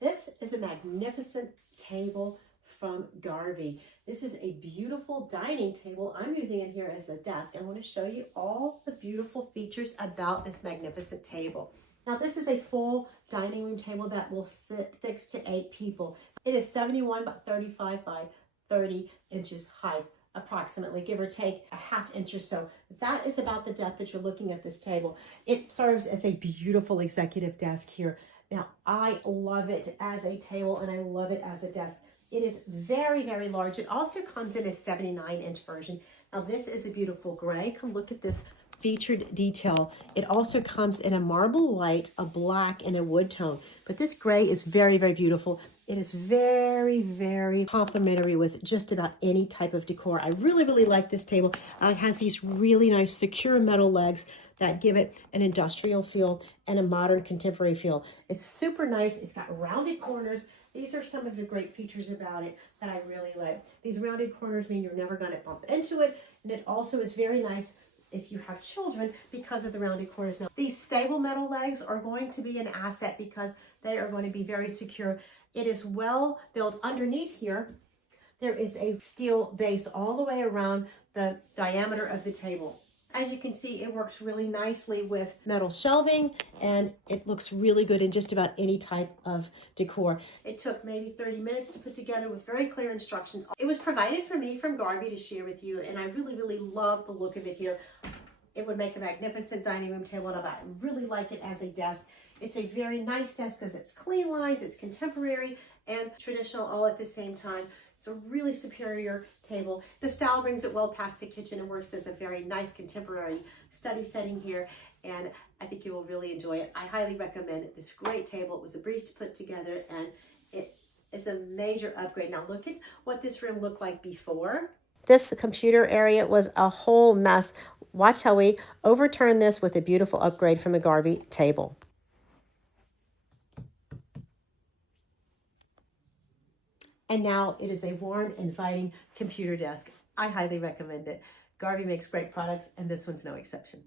This is a magnificent table from Garvee. This is a beautiful dining table. I'm using it here as a desk. I want to show you all the beautiful features about this magnificent table. Now, this is a full dining room table that will sit 6 to 8 people. It is 71 by 35 by 30 inches height, approximately, give or take a ½ inch or so. That is about the depth that you're looking at this table. It serves as a beautiful executive desk here. Now, I love it as a table and I love it as a desk. It is very, very large. It also comes in a 79-inch version. Now, this is a beautiful gray. Come look at this featured detail. It also comes in a marble white, a black, and a wood tone. But this gray is very, very beautiful. It is very, very complementary with just about any type of decor. I really, really like this table. It has these really nice secure metal legs that give it an industrial feel and a modern contemporary feel. It's super nice. It's got rounded corners. These are some of the great features about it that I really like. These rounded corners mean you're never going to bump into it. And it also is very nice if you have children because of the rounded corners. Now, these stable metal legs are going to be an asset because they are going to be very secure. It is well built. Underneath here, there is a steel base all the way around the diameter of the table. As you can see, it works really nicely with metal shelving, and it looks really good in just about any type of decor. It took maybe 30 minutes to put together with very clear instructions. It was provided for me from Garvee to share with you, and I really, really love the look of it here. It would make a magnificent dining room table, and I really like it as a desk. It's a very nice desk because it's clean lines, it's contemporary and traditional all at the same time. It's a really superior table. The style brings it well past the kitchen and works as a very nice contemporary study setting here, and I think you will really enjoy it. I highly recommend it. This great table. It was a breeze to put together, and it is a major upgrade. Now look at what this room looked like before. This computer area was a whole mess. Watch how we overturn this with a beautiful upgrade from a Garvee table. And now it is a warm, inviting computer desk. I highly recommend it. Garvee makes great products, and this one's no exception.